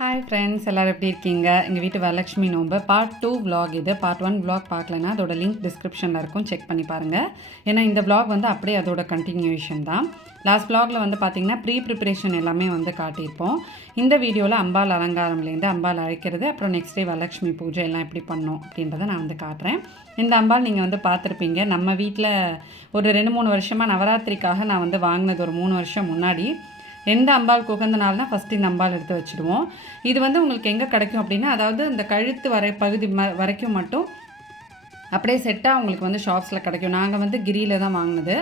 Hi friends, எல்லோரும் எப்படி இருக்கீங்க? எங்கள் வீட்டு வரலட்சுமி நோம்பு பார்ட் 2 vlog இது. பார்ட் 1 vlog பார்க்கலன்னா அதோட லிங்க் டிஸ்கிரிப்ஷனில் இருக்கும், செக் பண்ணி பாருங்கள். ஏன்னா இந்த vlog வந்து அப்படியே அதோட கண்டினியூஷன் தான். லாஸ்ட் vlogல வந்து பார்த்திங்கன்னா ப்ரிப்ரேஷன் எல்லாமே வந்து காட்டியிருப்போம். இந்த வீடியோவில் அம்பாள் அலங்காரம்லேருந்து அம்பாள் அழைக்கிறது, அப்புறம் நெக்ஸ்ட் டே வரலட்சுமி பூஜை எல்லாம் எப்படி பண்ணோம் அப்படின்றத நான் வந்து காட்டுறேன். இந்த அம்பாள் நீங்கள் வந்து பார்த்துருப்பீங்க. நம்ம வீட்டில் ஒரு 2-3 வருஷமாக நவராத்திரிக்காக நான் வந்து வாங்கினது ஒரு 3 வருஷம் முன்னாடி. எந்த அம்பாளுக்கு உகந்த நாள்னா ஃபஸ்ட்டு இந்த அம்பாள் எடுத்து வச்சுடுவோம். இது வந்து உங்களுக்கு எங்கே கிடைக்கும் அப்படின்னா, அதாவது இந்த கழுத்து பகுதி வரைக்கும் மட்டும் அப்படியே செட்டாக உங்களுக்கு வந்து ஷாப்ஸில் கிடைக்கும். நாங்கள் வந்து கிரியில் தான் வாங்கினது.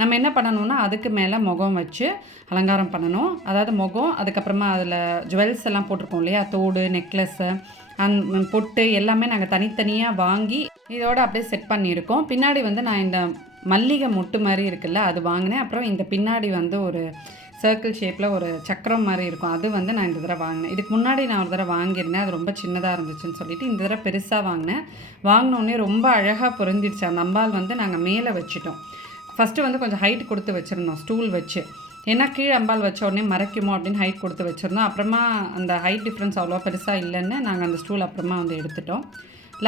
நம்ம என்ன பண்ணணும்னா, அதுக்கு மேலே முகம் வச்சு அலங்காரம் பண்ணணும். அதாவது முகம், அதுக்கப்புறமா அதில் ஜுவல்ஸ் எல்லாம் போட்டிருக்கோம் இல்லையா, தோடு, நெக்லஸ்ஸு, பொட்டு எல்லாமே நாங்கள் தனித்தனியாக வாங்கி இதோடு அப்படியே செட் பண்ணியிருக்கோம். பின்னாடி வந்து நான் இந்த மல்லிகை மொட்டு மாதிரி இருக்குல்ல, அது வாங்கினேன். அப்புறம் இந்த பின்னாடி வந்து ஒரு சர்க்கிள் ஷேப்பில் ஒரு சக்கரம் மாதிரி இருக்கும், அது வந்து நான் இந்த தடவை வாங்கினேன். இதுக்கு முன்னாடி நான் ஒரு தடவை வாங்கியிருந்தேன், அது ரொம்ப சின்னதாக இருந்துச்சுன்னு சொல்லிட்டு இந்த தடவை பெருசாக வாங்கினேன். வாங்கினோடனே ரொம்ப அழகாக பொருந்திடுச்சு. அந்த அம்பாள் வந்து நாங்கள் மேலே வச்சுட்டோம். ஃபஸ்ட்டு வந்து கொஞ்சம் ஹைட் கொடுத்து வச்சுருந்தோம் ஸ்டூல் வச்சு. ஏன்னா கீழே அம்பாள் வச்ச உடனே மறைக்குமோ அப்படின்னு ஹைட் கொடுத்து வச்சுருந்தோம். அப்புறமா அந்த ஹைட் டிஃப்ரென்ஸ் அவ்வளோ பெருசாக இல்லைன்னு நாங்கள் அந்த ஸ்டூல் அப்புறமா வந்து எடுத்துட்டோம்.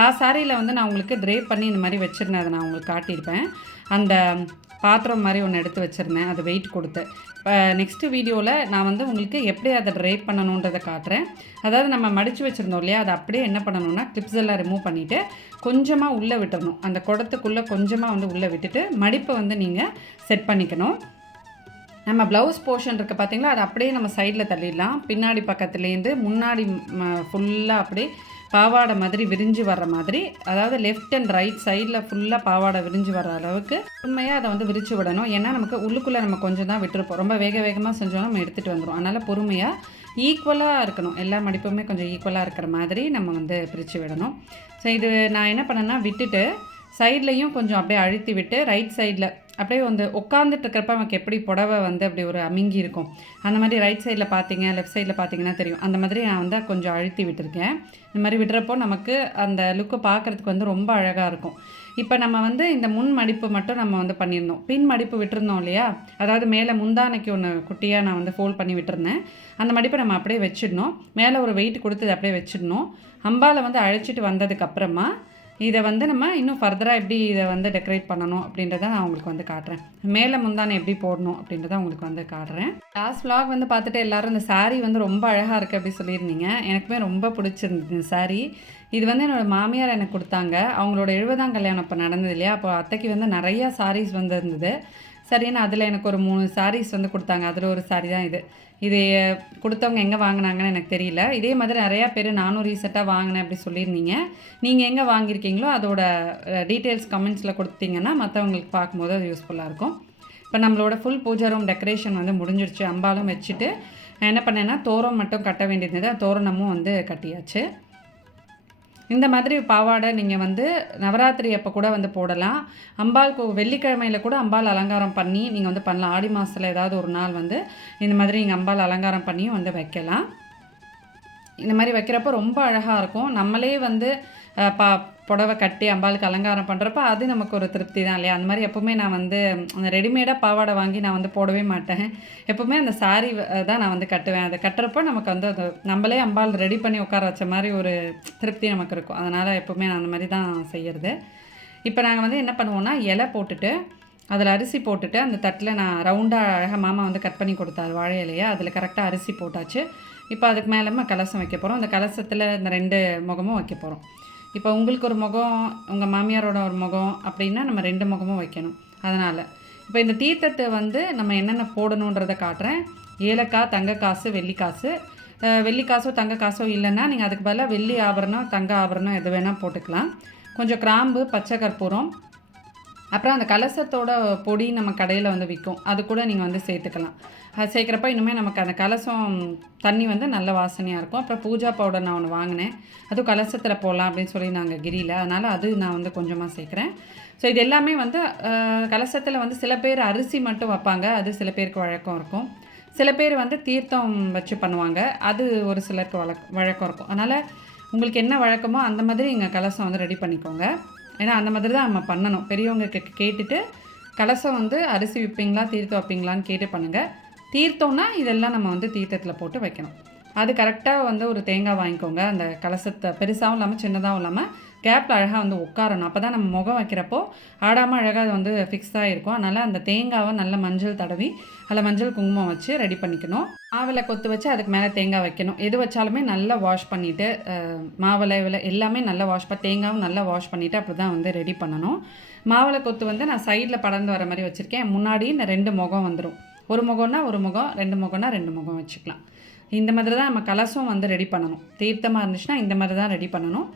லாஸ்ட் சாரியில் வந்து நான் உங்களுக்கு ட்ரேப் பண்ணி இந்த மாதிரி வச்சுருந்தேன், அதை நான் உங்களுக்கு காட்டியிருப்பேன். அந்த பாத்திரம் மாதிரி ஒன்று எடுத்து வச்சுருந்தேன், அது வெயிட் கொடுத்து. இப்போ நெக்ஸ்ட்டு வீடியோவில் நான் வந்து உங்களுக்கு எப்படி அதை ட்ரேப் பண்ணணுன்றதை காட்டுறேன். அதாவது நம்ம மடித்து வச்சுருந்தோம் இல்லையா, அதை அப்படியே என்ன பண்ணணும்னா கிளிப்ஸ் எல்லாம் ரிமூவ் பண்ணிவிட்டு கொஞ்சமாக உள்ளே விட்டுறணும். அந்த குடத்துக்குள்ளே கொஞ்சமாக வந்து உள்ளே விட்டுட்டு மடிப்பை வந்து நீங்கள் செட் பண்ணிக்கணும். நம்ம ப்ளவுஸ் போர்ஷன் இருக்குது பார்த்தீங்களா, அதை அப்படியே நம்ம சைடில் தள்ளிடலாம். பின்னாடி பக்கத்துலேருந்து முன்னாடி ஃபுல்லாக அப்படியே பாவாடை மாதிரி விரிஞ்சு வர்ற மாதிரி, அதாவது லெஃப்ட் அண்ட் ரைட் சைடில் ஃபுல்லாக பாவாடை விரிஞ்சு வர்ற அளவுக்கு உண்மையாக அதை வந்து விரித்து விடணும். ஏன்னா நமக்கு உள்ளுக்குள்ளே நம்ம கொஞ்சம் தான் விட்டுருப்போம். ரொம்ப வேகமாக செஞ்சோன்னா நம்ம எடுத்துகிட்டு வந்துடும். அதனால் பொறுமையாக ஈக்குவலாக இருக்கணும். எல்லா மடிப்புமே கொஞ்சம் ஈக்குவலாக இருக்கிற மாதிரி நம்ம வந்து பிரித்து விடணும். ஸோ இது நான் என்ன பண்ணேன்னா, விட்டுட்டு சைட்லேயும் கொஞ்சம் அப்படியே அழுத்தி விட்டு ரைட் சைடில் அப்படியே வந்து உட்காந்துட்டு இருக்கிறப்ப நமக்கு எப்படி புடவை வந்து அப்படி ஒரு அமுங்கி இருக்கும், அந்த மாதிரி ரைட் சைடில் பார்த்தீங்க, லெஃப்ட் சைடில் பார்த்தீங்கன்னா தெரியும். அந்த மாதிரி நான் வந்து கொஞ்சம் அழுத்தி விட்டுருக்கேன். இந்த மாதிரி விடுறப்போ நமக்கு அந்த லுக்கு பார்க்குறதுக்கு வந்து ரொம்ப அழகாக இருக்கும். இப்போ நம்ம வந்து இந்த முன் மடிப்பு மட்டும் நம்ம வந்து பண்ணியிருந்தோம். பின் மடிப்பு விட்டுருந்தோம் இல்லையா, அதாவது மேலே முந்தானைக்கு ஒன்று குட்டியாக நான் வந்து ஃபோல்ட் பண்ணி விட்டுருந்தேன். அந்த மடிப்பை நம்ம அப்படியே வச்சிடணும். மேலே ஒரு வெயிட் கொடுத்து அப்படியே வச்சிடணும். அம்பாவை வந்து அழைச்சிட்டு வந்ததுக்கப்புறமா இதை வந்து நம்ம இன்னும் ஃபர்தராக எப்படி இதை வந்து டெக்கரேட் பண்ணணும் அப்படின்றத நான் உங்களுக்கு வந்து காட்டுறேன். மேலே முந்தானை எப்படி போடணும் அப்படின்றத உங்களுக்கு வந்து காட்டுறேன். லாஸ்ட் vlog வந்து பார்த்துட்டு எல்லோரும் இந்த சாரீ வந்து ரொம்ப அழகாக இருக்குது அப்படி சொல்லியிருந்தீங்க. எனக்குமே ரொம்ப பிடிச்சிருந்தது இந்த சாரீ. இது வந்து என்னோடய மாமியார் எனக்கு கொடுத்தாங்க. அவங்களோட 70ஆம் கல்யாணம் இப்போ நடந்தது இல்லையா, அப்போ அத்தைக்கு வந்து நிறையா சாரீஸ் வந்து இருந்தது. சரின்னு அதில் எனக்கு ஒரு 3 சாரீஸ் வந்து கொடுத்தாங்க. அதில் ஒரு சாரீ தான் இது. இது கொடுத்தவங்க எங்கே வாங்கினாங்கன்னு எனக்கு தெரியல. இதே மாதிரி நிறையா பேர் நானும் ரீசெண்டாக வாங்கினேன் அப்படி சொல்லியிருந்தீங்க. நீங்கள் எங்கே வாங்கியிருக்கீங்களோ அதோட டீட்டெயில்ஸ் கமெண்ட்ஸில் கொடுத்தீங்கன்னா மற்றவங்களுக்கு பார்க்கும்போது அது யூஸ்ஃபுல்லாக இருக்கும். இப்போ நம்மளோட ஃபுல் பூஜை ரூம் டெக்கரேஷன் வந்து முடிஞ்சிடுச்சு. அம்பாலும் வச்சுட்டு நான் என்ன பண்ணேன்னா தோரம் மட்டும் கட்ட வேண்டியது, தோரணமும் வந்து கட்டியாச்சு. இந்த மாதிரி பாவாடை நீங்கள் வந்து நவராத்திரி அப்போ கூட வந்து போடலாம். அம்பாளுக்கு வெள்ளிக்கிழமையில் கூட அம்பாள் அலங்காரம் பண்ணி நீங்கள் வந்து பண்ணலாம். ஆடி மாதத்தில் ஏதாவது ஒரு நாள் வந்து இந்த மாதிரி நீங்கள் அம்பாள் அலங்காரம் பண்ணியும் வந்து வைக்கலாம். இந்த மாதிரி வைக்கிறப்போ ரொம்ப அழகாக இருக்கும். நம்மளே வந்து புடவை கட்டி அம்பாளுக்கு அலங்காரம் பண்ணுறப்ப அது நமக்கு ஒரு திருப்தி தான் இல்லையா. அந்த மாதிரி எப்போவுமே நான் வந்து அந்த ரெடிமேடாக பாவாடை வாங்கி நான் வந்து போடவே மாட்டேன். எப்போவுமே அந்த சாரீ தான் நான் வந்து கட்டுவேன். அதை கட்டுறப்போ நமக்கு வந்து அது நம்மளே அம்பாள் ரெடி பண்ணி உட்கார வச்ச மாதிரி ஒரு திருப்தி நமக்கு இருக்கும். அதனால் எப்போவுமே நான் அந்த மாதிரி தான் செய்கிறது. இப்போ நாங்கள் வந்து என்ன பண்ணுவோன்னா, இலை போட்டுட்டு அதில் அரிசி போட்டுட்டு அந்த தட்டில் நான் ரவுண்டாக அழகாக மாமா வந்து கட் பண்ணி கொடுத்தாரு வாழை இலையை, அதில் கரெக்டாக அரிசி போட்டாச்சு. இப்போ அதுக்கு மேலே கலசம் வைக்க போகிறோம். அந்த கலசத்தில் இந்த 2 முகமும் வைக்க போகிறோம். இப்போ உங்களுக்கு ஒரு முகம், உங்கள் மாமியாரோட ஒரு முகம் அப்படின்னா நம்ம 2 முகமும் வைக்கணும். அதனால் இப்போ இந்த தீர்த்தத்தை வந்து நம்ம என்னென்ன போடணுன்றதை காட்டுறேன். ஏலக்காய், தங்கக்காசு, வெள்ளிக்காசு. வெள்ளிக்காசோ தங்க காசோ இல்லைன்னா நீங்கள் அதுக்கு பதிலாக வெள்ளி ஆபரணம், தங்க ஆபரணம் எது வேணால் போட்டுக்கலாம். கொஞ்சம் கிராம்பு, பச்சை கற்பூரம், அப்புறம் அந்த கலசத்தோட பொடி நம்ம கடையில் வந்து விற்கும், அது கூட நீங்கள் வந்து சேர்த்துக்கலாம். அது சேர்க்குறப்ப இன்னுமே நமக்கு அந்த கலசம் தண்ணி வந்து நல்ல வாசனையாக இருக்கும். அப்புறம் பூஜா பவுடர் நான் ஒன்று வாங்கினேன், அதுவும் கலசத்தில் போடலாம் அப்படின்னு சொல்லி நாங்கள் கிரியில், அதனால் அது நான் வந்து கொஞ்சமாக சேர்க்குறேன். ஸோ இது எல்லாமே வந்து கலசத்தில் வந்து சில பேர் அரிசி மட்டும் வைப்பாங்க, அது சில பேருக்கு வழக்கம் இருக்கும். சில பேர் வந்து தீர்த்தம் வச்சு பண்ணுவாங்க, அது ஒரு சிலருக்கு வழக்கம் இருக்கும். அதனால் உங்களுக்கு என்ன வழக்கமோ அந்த மாதிரி இங்கே கலசம் வந்து ரெடி பண்ணிக்கோங்க. ஏன்னா அந்த மாதிரி தான் நம்ம பண்ணணும். பெரியவங்க கேட்டுட்டு கலசம் வந்து அரிசி வைப்பீங்களா தீர்த்தம் வைப்பீங்களான்னு கேட்டு பண்ணுங்கள். தீர்த்தம்னா இதெல்லாம் நம்ம வந்து தீர்த்தத்தில் போட்டு வைக்கணும். அது கரெக்டாக வந்து ஒரு தேங்காய் வாங்கிக்கோங்க. அந்த கலசத்தை பெருசாகவும் இல்லாமல் சின்னதாகவும் இல்லாமல் கேப்பில் அழகாக வந்து உட்காரணும். அப்போ தான் நம்ம முகம் வைக்கிறப்போ ஆடாமல் அழகாக அது வந்து ஃபிக்ஸாக இருக்கும். அதனால் அந்த தேங்காவை நல்ல மஞ்சள் தடவி அதில் மஞ்சள் குங்குமம் வச்சு ரெடி பண்ணிக்கணும். மாவில் கொத்து வச்சு அதுக்கு மேலே தேங்காய் வைக்கணும். எது வச்சாலுமே நல்லா வாஷ் பண்ணிவிட்டு மாவில் எல்லாமே நல்லா வாஷ் தேங்காவும் நல்லா வாஷ் பண்ணிவிட்டு அப்படி தான் வந்து ரெடி பண்ணணும். மாவில் கொத்து வந்து நான் சைடில் படர்ந்து வர மாதிரி வச்சுருக்கேன். முன்னாடி இந்த 2 முகம் வந்துடும். ஒரு முகம்னா ஒரு முகம், 2 முகம்னா 2 முகம் வச்சுக்கலாம். இந்த மாதிரி தான் நம்ம கலசம் வந்து ரெடி பண்ணணும். தீர்த்தமாக இருந்துச்சுன்னா இந்த மாதிரி தான் ரெடி பண்ணணும்.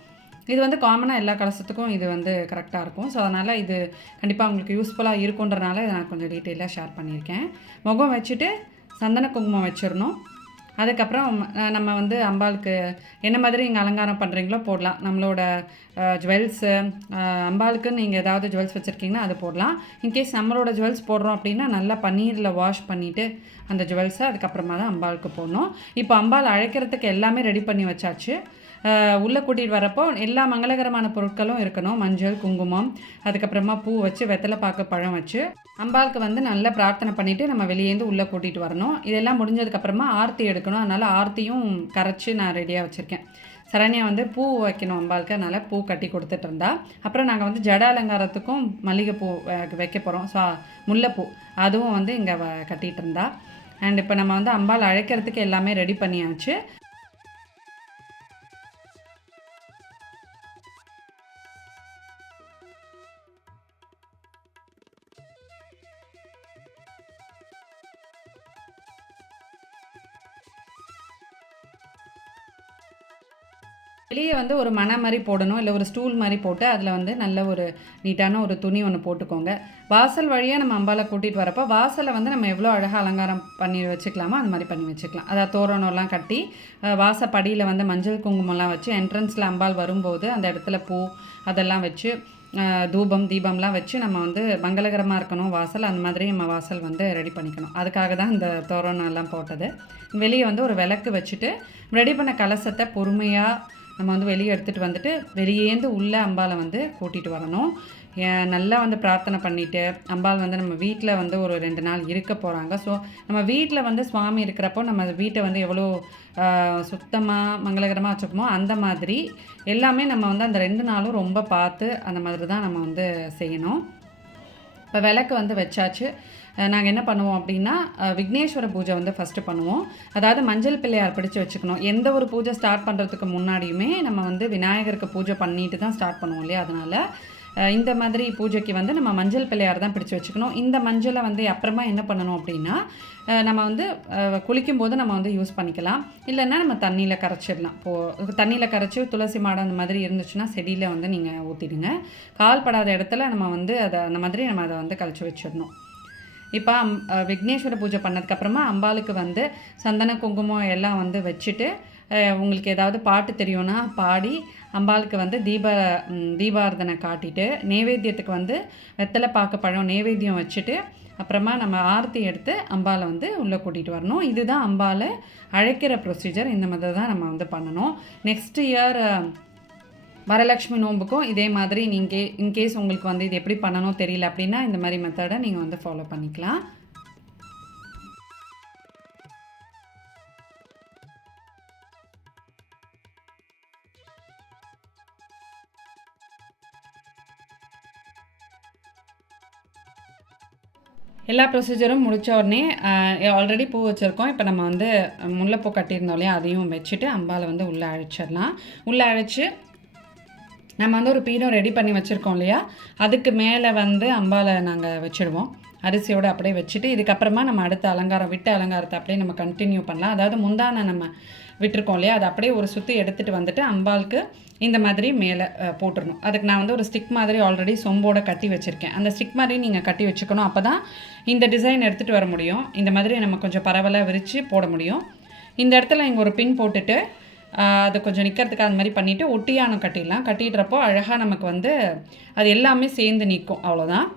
இது வந்து காமனாக எல்லா கலசத்துக்கும் இது வந்து கரெக்டாக இருக்கும். ஸோ அதனால் இது கண்டிப்பாக உங்களுக்கு யூஸ்ஃபுல்லாக இருக்குன்றனால இதை நான் கொஞ்சம் டீட்டெயிலாக ஷேர் பண்ணியிருக்கேன். முகம் வச்சுட்டு சந்தன குங்குமம் வச்சிடணும். அதுக்கப்புறம் நம்ம வந்து அம்பாளுக்கு என்ன மாதிரி நீங்கள் அலங்காரம் பண்ணுறீங்களோ போடலாம். நம்மளோட ஜுவல்ஸு அம்பாளுக்கு நீங்கள் ஏதாவது ஜுவல்ஸ் வச்சுருக்கீங்கன்னா அது போடலாம். இன்கேஸ் நம்மளோட ஜுவல்ஸ் போடுறோம் அப்படின்னா நல்லா பன்னீரில் வாஷ் பண்ணிவிட்டு அந்த ஜுவல்ஸை அதுக்கப்புறமா தான் அம்பாளுக்கு போடணும். இப்போ அம்பாள் அழைக்கிறதுக்கு எல்லாமே ரெடி பண்ணி வச்சாச்சு. உள்ளே கூட்டிகிட்டு வரப்போ எல்லா மங்களகரமான பொருட்களும் இருக்கணும். மஞ்சள், குங்குமம், அதுக்கப்புறமா பூ வச்சு வெத்தலை பாக்கு பழம் வச்சு அம்பாளுக்கு வந்து நல்லா பிரார்த்தனை பண்ணிவிட்டு நம்ம வெளியேந்து உள்ளே கூட்டிகிட்டு வரணும். இதெல்லாம் முடிஞ்சதுக்கப்புறமா ஆர்த்தி எடுக்கணும். அதனால் ஆர்த்தியும் கரைச்சி நான் ரெடியாக வச்சுருக்கேன். சரண்யா வந்து பூ வைக்கணும் அம்பாளுக்கு, அதனால் பூ கட்டி கொடுத்துட்டு இருந்தா. அப்புறம் நாங்கள் வந்து ஜட அலங்காரத்துக்கும் மல்லிகைப்பூ வைக்க போகிறோம். ஸோ முல்லைப்பூ அதுவும் வந்து இங்கே கட்டிகிட்டு இருந்தா. அண்ட் இப்போ நம்ம வந்து அம்பாள் அழைக்கிறதுக்கு எல்லாமே ரெடி பண்ணியாச்சு. வெளியே வந்து ஒரு மணை மாதிரி போடணும், இல்லை ஒரு ஸ்டூல் மாதிரி போட்டு அதில் வந்து நல்ல ஒரு நீட்டான ஒரு துணி ஒன்று போட்டுக்கோங்க. வாசல் வழியாக நம்ம அம்பாலை கூட்டிகிட்டு வரப்போ வாசலை வந்து நம்ம எவ்வளோ அழகாக அலங்காரம் பண்ணி வச்சுக்கலாமோ அது மாதிரி பண்ணி வச்சுக்கலாம். அதாவது தோரணம்லாம் கட்டி வாசப்படியில் வந்து மஞ்சள் குங்குமம்லாம் வச்சு என்ட்ரன்ஸில் அம்பாள் வரும்போது அந்த இடத்துல பூ அதெல்லாம் வச்சு தூபம் தீபம்லாம் வச்சு நம்ம வந்து மங்களகரமாக இருக்கணும் வாசல். அந்த மாதிரி நம்ம வாசல் வந்து ரெடி பண்ணிக்கணும். அதுக்காக தான் இந்த தோரணம் எல்லாம் போட்டது. வெளியே வந்து ஒரு விளக்கு வச்சுட்டு ரெடி பண்ண கலசத்தை பொறுமையாக நம்ம வந்து வெளியே எடுத்துகிட்டு வந்துட்டு வெளியேந்து உள்ளே அம்பாலை வந்து கூட்டிகிட்டு வரணும். நல்லா வந்து பிரார்த்தனை பண்ணிவிட்டு அம்பாள் வந்து நம்ம வீட்டில் வந்து ஒரு 2 நாள் இருக்க போகிறாங்க. ஸோ நம்ம வீட்டில் வந்து சுவாமி இருக்கிறப்போ நம்ம வீட்டை வந்து எவ்வளோ சுத்தமாக மங்களகரமாக வச்சுப்போமோ அந்த மாதிரி எல்லாமே நம்ம வந்து அந்த 2 நாளும் ரொம்ப பார்த்து அந்த மாதிரி தான் நம்ம வந்து செய்யணும். இப்போ விளக்கு வந்து வச்சாச்சு. நாங்கள் என்ன பண்ணுவோம் அப்படின்னா விக்னேஸ்வர பூஜை வந்து ஃபஸ்ட்டு பண்ணுவோம். அதாவது மஞ்சள் பிள்ளையார் பிடிச்சி வச்சுக்கணும். எந்த ஒரு பூஜை ஸ்டார்ட் பண்ணுறதுக்கு முன்னாடியுமே நம்ம வந்து விநாயகருக்கு பூஜை பண்ணிட்டு தான் ஸ்டார்ட் பண்ணுவோம் இல்லையா. அதனால் இந்த மாதிரி பூஜைக்கு வந்து நம்ம மஞ்சள் பிள்ளையார் தான் பிடிச்சி வச்சுக்கணும். இந்த மஞ்சளை வந்து அப்புறமா என்ன பண்ணணும் அப்படின்னா நம்ம வந்து குளிக்கும்போது நம்ம வந்து யூஸ் பண்ணிக்கலாம். இல்லைன்னா நம்ம தண்ணியில் கரைச்சிடலாம். இப்போது தண்ணியில் கரைச்சி துளசி மாடம் அந்த மாதிரி இருந்துச்சுன்னா செடியில் வந்து நீங்கள் ஊற்றிடுங்க. கால் படாத இடத்துல நம்ம வந்து அதை அந்த மாதிரி நம்ம அதை வந்து கழிச்சு வச்சிடணும். இப்போ விக்னேஸ்வர பூஜை பண்ணதுக்கப்புறமா அம்பாளுக்கு வந்து சந்தன குங்குமம் எல்லாம் வந்து வச்சுட்டு உங்களுக்கு ஏதாவது பாட்டு தெரியும்னா பாடி அம்பாளுக்கு வந்து தீபாரதனை காட்டிட்டு நெய்வேத்தியத்துக்கு வந்து வெத்தலை பாக்கு பழம் நெய்வேத்தியம் வச்சுட்டு அப்புறமா நம்ம ஆரத்தி எடுத்து அம்பாலை வந்து உள்ளே கூட்டிகிட்டு வரணும். இதுதான் அம்பாலை அழைக்கிற ப்ரொசீஜர். இந்த மாதிரி தான் நம்ம வந்து பண்ணணும். நெக்ஸ்ட் இயர் வரலட்சுமி நோம்புக்கும் இதே மாதிரி நீங்கள் இன்கேஸ் உங்களுக்கு வந்து இது எப்படி பண்ணணும் தெரியல அப்படின்னா இந்த மாதிரி மெத்தடை நீங்கள் வந்து ஃபாலோ பண்ணிக்கலாம். எல்லா ப்ரொசீஜரும் முடித்த உடனே ஆல்ரெடி பூ வச்சுருக்கோம். இப்போ நம்ம வந்து முல்லைப்பூ கட்டியிருந்தோம் இல்லையா, அதையும் வச்சுட்டு அம்பாலை வந்து உள்ளே அழைச்சிடலாம். உள்ளே அழைச்சி நம்ம வந்து ஒரு பீடம் ரெடி பண்ணி வச்சுருக்கோம் இல்லையா, அதுக்கு மேலே வந்து அம்பாலை நாங்கள் வச்சுடுவோம். அரிசியோடு அப்படியே வச்சுட்டு இதுக்கப்புறமா நம்ம அடுத்த அலங்காரம் அலங்காரத்தை அப்படியே நம்ம கண்டினியூ பண்ணலாம். அதாவது முந்தானை நம்ம விட்டுருக்கோம் இல்லையா, அதை அப்படியே ஒரு சுற்றி எடுத்துகிட்டு வந்துட்டு அம்பாளுக்கு இந்த மாதிரி மேலே போட்டுடணும். அதுக்கு நான் வந்து ஒரு ஸ்டிக் மாதிரி ஆல்ரெடி சொம்போடு கட்டி வச்சுருக்கேன். அந்த ஸ்டிக் மாதிரி நீங்கள் கட்டி வச்சுக்கணும். அப்போ தான் இந்த டிசைன் எடுத்துகிட்டு வர முடியும். இந்த மாதிரி நம்ம கொஞ்சம் பரவலாக விரித்து போட முடியும். இந்த இடத்துல இங்கே ஒரு பின் போட்டுட்டு அது கொஞ்சம் நிற்கிறதுக்கு அந்த மாதிரி பண்ணிவிட்டு ஒட்டியானம் கட்டிடலாம். கட்டிடுறப்போ அழகாக நமக்கு வந்து அது எல்லாமே சேர்ந்து நிற்கும். அவ்வளோதான்.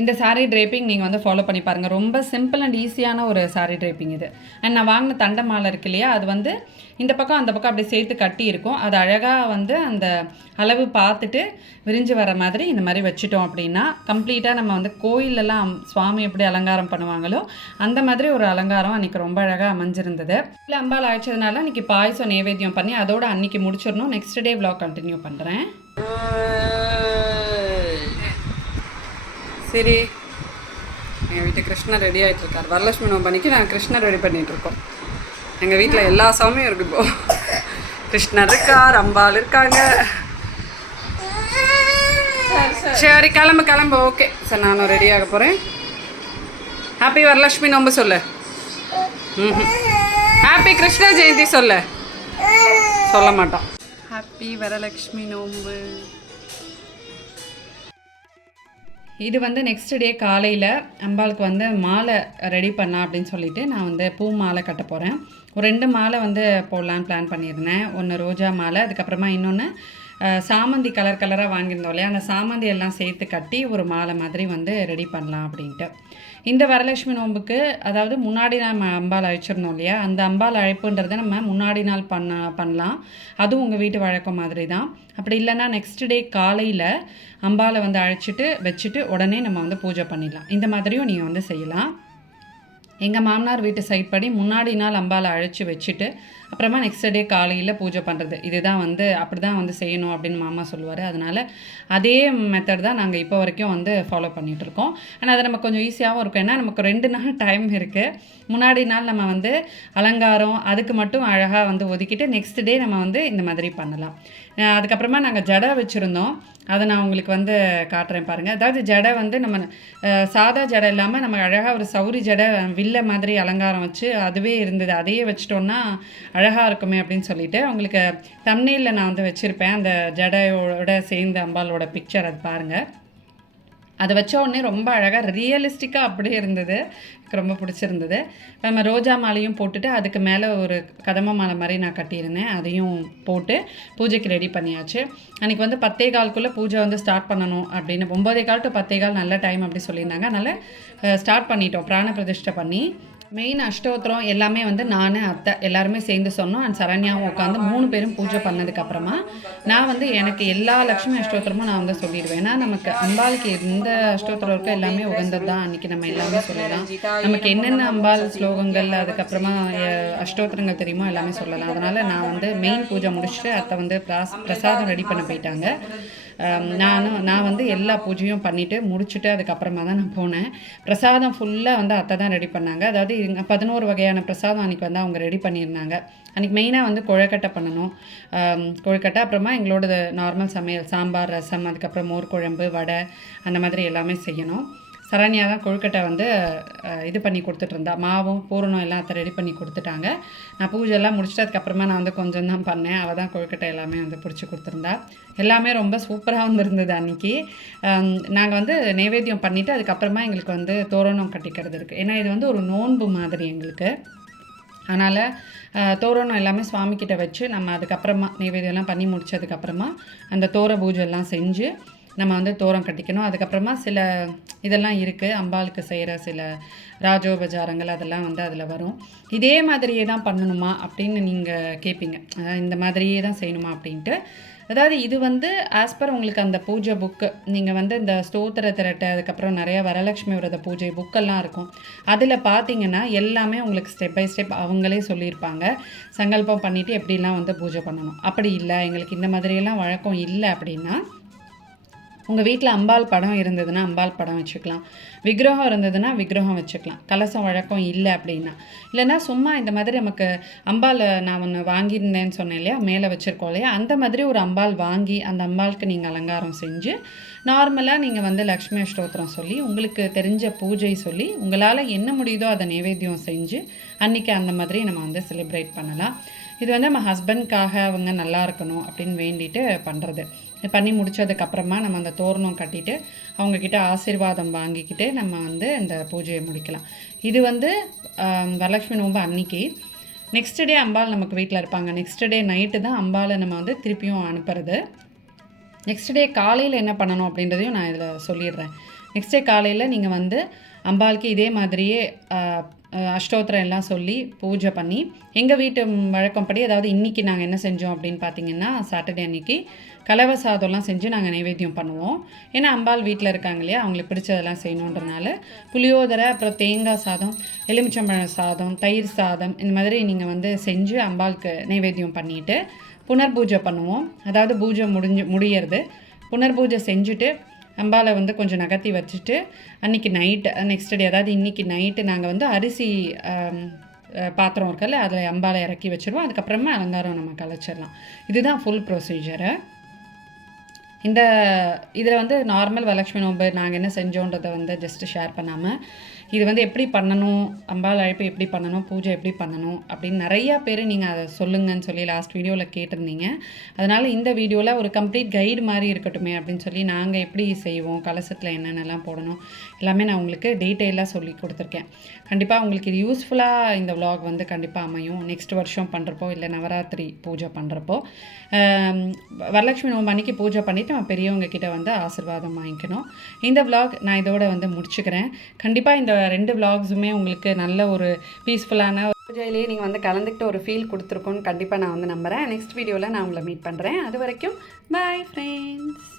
இந்த சாரீ ட்ரேப்பிங் நீங்கள் வந்து ஃபாலோ பண்ணி பாருங்கள். ரொம்ப சிம்பிள் அண்ட் ஈஸியான ஒரு சாரீ ட்ரேப்பிங் இது. அண்ட் நான் வாங்கின தண்டை மாலை இருக்கு இல்லையா, அது வந்து இந்த பக்கம் அந்த பக்கம் அப்படியே சேர்த்து கட்டி இருக்கும். அது அழகாக வந்து அந்த அளவு பார்த்துட்டு விரிஞ்சு வர மாதிரி இந்த மாதிரி வச்சுட்டோம் அப்படின்னா கம்ப்ளீட்டாக நம்ம வந்து கோயிலெல்லாம் சுவாமி எப்படி அலங்காரம் பண்ணுவாங்களோ அந்த மாதிரி ஒரு அலங்காரம் அன்றைக்கி ரொம்ப அழகாக அமைஞ்சிருந்தது. இல்லை அம்பாள் அழைச்சதுனால அன்றைக்கி பாயசம் நைவேத்தியம் பண்ணி அதோட அன்றைக்கி முடிச்சிடணும். நெக்ஸ்ட் டே vlog கண்டினியூ பண்ணுறேன். சரி, எங்கள் வீட்டு கிருஷ்ணர் ரெடி ஆகிட்டுருக்கார். வரலட்சுமி நோம்பு நாங்கள் கிருஷ்ணர் ரெடி பண்ணிகிட்ருக்கோம். எங்கள் வீட்டில் எல்லா சாமியும் இருக்குது. இப்போ கிருஷ்ணர் இருக்கார், அம்பாள் இருக்காங்க. சரி கிளம்பு. ஓகே சார், நானும் ரெடியாக போகிறேன். ஹாப்பி வரலட்சுமி நோம்பு சொல்லு. ஹாப்பி கிருஷ்ண ஜெயந்தி சொல்லு. சொல்ல மாட்டோம். ஹாப்பி வரலட்சுமி நோம்பு. இது வந்து நெக்ஸ்ட் டே காலையில் அம்பாளுக்கு வந்து மாலை ரெடி பண்ணலாம் அப்படின்னு சொல்லிட்டு நான் வந்து பூ மாலை கட்ட போகிறேன். ஒரு 2 மாலை வந்து போடலான்னு பிளான் பண்ணியிருந்தேன். ஒன்று ரோஜா மாலை, அதுக்கப்புறமா இன்னொன்று சாமந்தி கலராக வாங்கியிருந்தோம் இல்லையா, அந்த சாமந்தி எல்லாம் சேர்த்து கட்டி ஒரு மாலை மாதிரி வந்து ரெடி பண்ணலாம் அப்படின்ட்டு. இந்த வரலட்சுமி நோம்புக்கு அதாவது முன்னாடி நம்ம அம்பாள் அழைச்சிருந்தோம் இல்லையா, அந்த அம்பாள் அழைப்புன்றதை நம்ம முன்னாடி நாள் பண்ணலாம். அதுவும் உங்கள் வீட்டு வழக்கம் மாதிரி தான். அப்படி இல்லைன்னா நெக்ஸ்ட் டே காலையில் அம்பாளை வந்து அழைச்சிட்டு வச்சுட்டு உடனே நம்ம வந்து பூஜை பண்ணிடலாம். இந்த மாதிரியும் நீங்கள் வந்து செய்யலாம். எங்கள் மாமனார் வீட்டு சைட் படி முன்னாடி நாள் அம்பாளை அழைச்சி வச்சுட்டு அப்புறமா நெக்ஸ்ட் டே காலையில் பூஜை பண்ணுறது, இதுதான் வந்து அப்படி தான் வந்து செய்யணும் அப்படின்னு மாமா சொல்லுவார். அதனால் அதே மெத்தட் தான் நாங்கள் இப்போ வரைக்கும் வந்து ஃபாலோ பண்ணிகிட்ருக்கோம். ஆனால் அது நமக்கு கொஞ்சம் ஈஸியாகவும் இருக்கும். ஏன்னா நமக்கு 2 நாள் டைம் இருக்குது. முன்னாடி நாள் நம்ம வந்து அலங்காரம் அதுக்கு மட்டும் அழகாக வந்து ஒதுக்கிட்டு நெக்ஸ்ட் டே நம்ம வந்து இந்த மாதிரி பண்ணலாம். அதுக்கப்புறமா நாங்கள் ஜடை வச்சுருந்தோம். அதை நான் உங்களுக்கு வந்து காட்டுறேன் பாருங்கள். அதாவது ஜடை வந்து நம்ம சாதா ஜடை இல்லாமல் நம்ம அழகாக ஒரு சௌரி ஜடை வில்ல மாதிரி அலங்காரம் வச்சு அதுவே இருந்தது. அதையே வச்சிட்டோன்னா அழகாக இருக்குமே அப்படின்னு சொல்லிட்டு உங்களுக்கு தம்ப்நெயிலில் நான் வந்து வச்சுருப்பேன். அந்த ஜடையோட சேர்ந்த அம்பாலோட பிக்சர் அது பாருங்கள். அதை வச்ச உடனே ரொம்ப அழகாக ரியலிஸ்டிக்காக அப்படியே இருந்தது. எனக்கு ரொம்ப பிடிச்சிருந்தது. நம்ம ரோஜா மாலையும் போட்டுட்டு அதுக்கு மேலே ஒரு கதம்ப மாலை மாதிரி நான் கட்டியிருந்தேன். அதையும் போட்டு பூஜைக்கு ரெடி பண்ணியாச்சு. அன்றைக்கி வந்து 10:15 பூஜை வந்து ஸ்டார்ட் பண்ணணும் அப்படின்னு 9:15 to 10:15 நல்ல டைம் அப்படி சொல்லியிருந்தாங்க. அதனால் ஸ்டார்ட் பண்ணிட்டோம். பிராண பிரதிஷ்டை பண்ணி மெயின் அஷ்டோத்திரம் எல்லாமே வந்து நான் அத்தை எல்லாருமே சேர்ந்து சொன்னோம். அண்ட் சரண்யாவும் உட்காந்து 3 பேரும் பூஜை பண்ணதுக்கப்புறமா நான் வந்து எனக்கு எல்லா லட்சுமி அஷ்டோத்திரமும் நான் வந்து சொல்லிடுவேன். ஏன்னா நமக்கு அம்பாளுக்கு எந்த அஷ்டோத்திரம் இருக்கோ எல்லாமே உகந்தது தான். அன்றைக்கி நம்ம எல்லாமே சொல்லலாம். நமக்கு என்னென்ன அம்பாள் ஸ்லோகங்கள் அதுக்கப்புறமா அஷ்டோத்திரங்கள் தெரியுமோ எல்லாமே சொல்லலாம். அதனால் நான் வந்து மெயின் பூஜை முடிச்சுட்டு அத்தை வந்து பிரசாதம் ரெடி பண்ண போயிட்டாங்க. நான் வந்து எல்லா பூஜையும் பண்ணிவிட்டு முடிச்சுட்டு அதுக்கப்புறமா தான் நான் போனேன். பிரசாதம் ஃபுல்லாக வந்து அத்தை தான் ரெடி பண்ணாங்க. அதாவது 11 வகையான பிரசாதம் அன்றைக்கி வந்து அவங்க ரெடி பண்ணியிருந்தாங்க. அன்றைக்கி மெயினாக வந்து கொழுக்கட்டை பண்ணணும். கொழுக்கட்டை அப்புறமா எங்களோட நார்மல் சமையல் சாம்பார், ரசம், அதுக்கப்புறம் மோர் குழம்பு, வடை அந்த மாதிரி எல்லாமே செய்யணும். சரண்யா தான் கொழுக்கட்டை வந்து இது பண்ணி கொடுத்துட்ருந்தா. மாவும் பூரணம் எல்லாம் அத்தை ரெடி பண்ணி கொடுத்துட்டாங்க. நான் பூஜைலாம் முடிச்சுட்டு அதுக்கப்புறமா நான் வந்து கொஞ்சம் தான் பண்ணேன். அவள் தான் கொழுக்கட்டை எல்லாமே வந்து பிடிச்சி கொடுத்துருந்தா. எல்லாமே ரொம்ப சூப்பராக வந்துருந்தது. அன்றைக்கி நாங்கள் வந்து நைவேத்தியம் பண்ணிவிட்டு அதுக்கப்புறமா எங்களுக்கு வந்து தோரணம் கட்டிக்கிறது இருக்குது. ஏன்னா இது வந்து ஒரு நோன்பு மாதிரி எங்களுக்கு. அதனால் தோரணம் எல்லாமே சுவாமிக்கிட்ட வச்சு நம்ம அதுக்கப்புறமா நைவேத்தியம்லாம் பண்ணி முடித்ததுக்கப்புறமா அந்த தோர பூஜை எல்லாம் செஞ்சு நம்ம வந்து தோரம் கட்டிக்கணும். அதுக்கப்புறமா சில இதெல்லாம் இருக்குது அம்பாளுக்கு செய்கிற சில ராஜோபச்சாரங்கள் அதெல்லாம் வந்து அதில் வரும். இதே மாதிரியே தான் பண்ணணுமா அப்படின்னு நீங்கள் கேட்பீங்க. இந்த மாதிரியே தான் செய்யணுமா அப்படின்ட்டு. அதாவது இது வந்து ஆஸ் பர் உங்களுக்கு அந்த பூஜை புக்கு நீங்கள் வந்து இந்த ஸ்தோத்திர திரட்டை அதுக்கப்புறம் நிறைய வரலட்சுமி விரத பூஜை புக்கெல்லாம் இருக்கும். அதில் பார்த்தீங்கன்னா எல்லாமே உங்களுக்கு ஸ்டெப் பை ஸ்டெப் அவங்களே சொல்லியிருப்பாங்க. சங்கல்பம் பண்ணிவிட்டு எப்படிலாம் வந்து பூஜை பண்ணணும். அப்படி இல்லை எங்களுக்கு இந்த மாதிரியெல்லாம் வழக்கம் இல்லை அப்படின்னா உங்கள் வீட்டில் அம்பாள் படம் இருந்ததுன்னா அம்பாள் படம் வச்சுக்கலாம். விக்கிரகம் இருந்ததுன்னா விக்கிரகம் வச்சுக்கலாம். கலசம் வழக்கம் இல்லை அப்படின்னா. இல்லைன்னா சும்மா இந்த மாதிரி நமக்கு அம்பாள் நான் ஒன்று வாங்கியிருந்தேன்னு சொன்னேன் இல்லையா, மேலே வச்சுருக்கோம் இல்லையா, அந்த மாதிரி ஒரு அம்பாள் வாங்கி அந்த அம்பாளுக்கு நீங்கள் அலங்காரம் செஞ்சு நார்மலாக நீங்கள் வந்து லக்ஷ்மி அஷ்டோத்திரம் சொல்லி உங்களுக்கு தெரிஞ்ச பூஜை சொல்லி உங்களால் என்ன முடியுதோ அதை நைவேத்தியம் செஞ்சு அன்றைக்கி அந்த மாதிரி நம்ம வந்து செலிப்ரேட் பண்ணலாம். இது வந்து நம்ம ஹஸ்பண்ட்காக அவங்க நல்லா இருக்கணும் அப்படின்னு வேண்டிட்டு பண்ணுறது. பண்ணி முடித்ததுக்கப்புறமா நம்ம அந்த தோரணம் கட்டிட்டு அவங்கக்கிட்ட ஆசீர்வாதம் வாங்கிக்கிட்டு நம்ம வந்து இந்த பூஜையை முடிக்கலாம். இது வந்து வரலட்சுமி நோம்பு அன்னைக்கு. நெக்ஸ்ட் டே அம்பாள் நமக்கு வீட்டில் இருப்பாங்க. நெக்ஸ்ட் டே நைட்டு தான் அம்பாளை நம்ம வந்து திருப்பியும் அனுப்புறது. நெக்ஸ்ட் டே காலையில் என்ன பண்ணணும் அப்படின்றதையும் நான் இதில் சொல்லிடுறேன். நெக்ஸ்ட் டே காலையில் நீங்கள் வந்து அம்பாளுக்கு இதே மாதிரியே அஷ்டோத்திரம் எல்லாம் சொல்லி பூஜை பண்ணி எங்கள் வீட்டு வழக்கம்படி, அதாவது இன்றைக்கி நாங்கள் என்ன செஞ்சோம் அப்படின்னு பார்த்தீங்கன்னா, சாட்டர்டே அன்றைக்கி கலவை சாதம்லாம் செஞ்சு நாங்கள் நைவேத்தியம் பண்ணுவோம். ஏன்னா அம்பாள் வீட்டில் இருக்காங்க இல்லையா, அவங்களுக்கு பிடிச்சதெல்லாம் செய்யணுன்றனால புளியோதரை, அப்புறம் தேங்காய் சாதம், எலுமிச்சம்பழம் சாதம், தயிர் சாதம், இந்த மாதிரி நீங்கள் வந்து செஞ்சு அம்பாளுக்கு நைவேத்தியம் பண்ணிவிட்டு புனர்பூஜை பண்ணுவோம். அதாவது பூஜை முடியறது புனர்பூஜை செஞ்சுட்டு அம்பாவை வந்து கொஞ்சம் நகர்த்தி வச்சுட்டு அன்றைக்கி நைட்டு நெக்ஸ்ட் டே, அதாவது இன்றைக்கி நைட்டு நாங்கள் வந்து அரிசி பாத்திரம் இருக்கல அதில் அம்பாவை இறக்கி வச்சுருவோம். அதுக்கப்புறமா அலங்காரம் நம்ம கலைச்சிடலாம். இதுதான் ஃபுல் ப்ரொசீஜரு. இதில் வந்து நார்மல் வரலட்சுமி நோன்பு நாங்கள் என்ன செஞ்சோன்றதை வந்து ஜஸ்ட்டு ஷேர் பண்ணாமல், இது வந்து எப்படி பண்ணணும், அம்பாள் அழைப்பு எப்படி பண்ணணும், பூஜை எப்படி பண்ணணும் அப்படின்னு நிறையா பேர் நீங்கள் அதை சொல்லுங்கன்னு சொல்லி லாஸ்ட் வீடியோவில் கேட்டிருந்தீங்க. அதனால் இந்த வீடியோவில் ஒரு கம்ப்ளீட் கைடு மாதிரி இருக்கட்டுமே அப்படின்னு சொல்லி நாங்கள் எப்படி செய்வோம், கலசத்தில் என்னென்னலாம் போடணும் எல்லாமே நான் உங்களுக்கு டீட்டெயிலாக சொல்லி கொடுத்துருக்கேன். கண்டிப்பாக உங்களுக்கு இது யூஸ்ஃபுல்லாக இந்த vlog வந்து கண்டிப்பாக அமையும். நெக்ஸ்ட் வருஷம் பண்ணுறப்போ இல்லை நவராத்திரி பூஜை பண்ணுறப்போ வரலட்சுமி நோன்பு அன்றைக்கி பூஜை பண்ணிவிட்டு நம்ம பெரியவங்க கிட்ட வந்து ஆசீர்வாதம் வாங்கிக்கணும். இந்த vlog நான் இதோட வந்து முடிச்சுக்கிறேன். கண்டிப்பாக இந்த 2 vlogsமே உங்களுக்கு நல்ல ஒரு பீஸ்ஃபுல்லான பூஜையிலேயே நீங்கள் வந்து கலந்துக்கிட்டு ஒரு ஃபீல் கொடுத்துருக்கோன்னு கண்டிப்பாக நான் வந்து நம்புகிறேன். நெக்ஸ்ட் வீடியோவில் நான் உங்களை மீட் பண்ணுறேன். அது வரைக்கும் பாய் ஃப்ரெண்ட்ஸ்.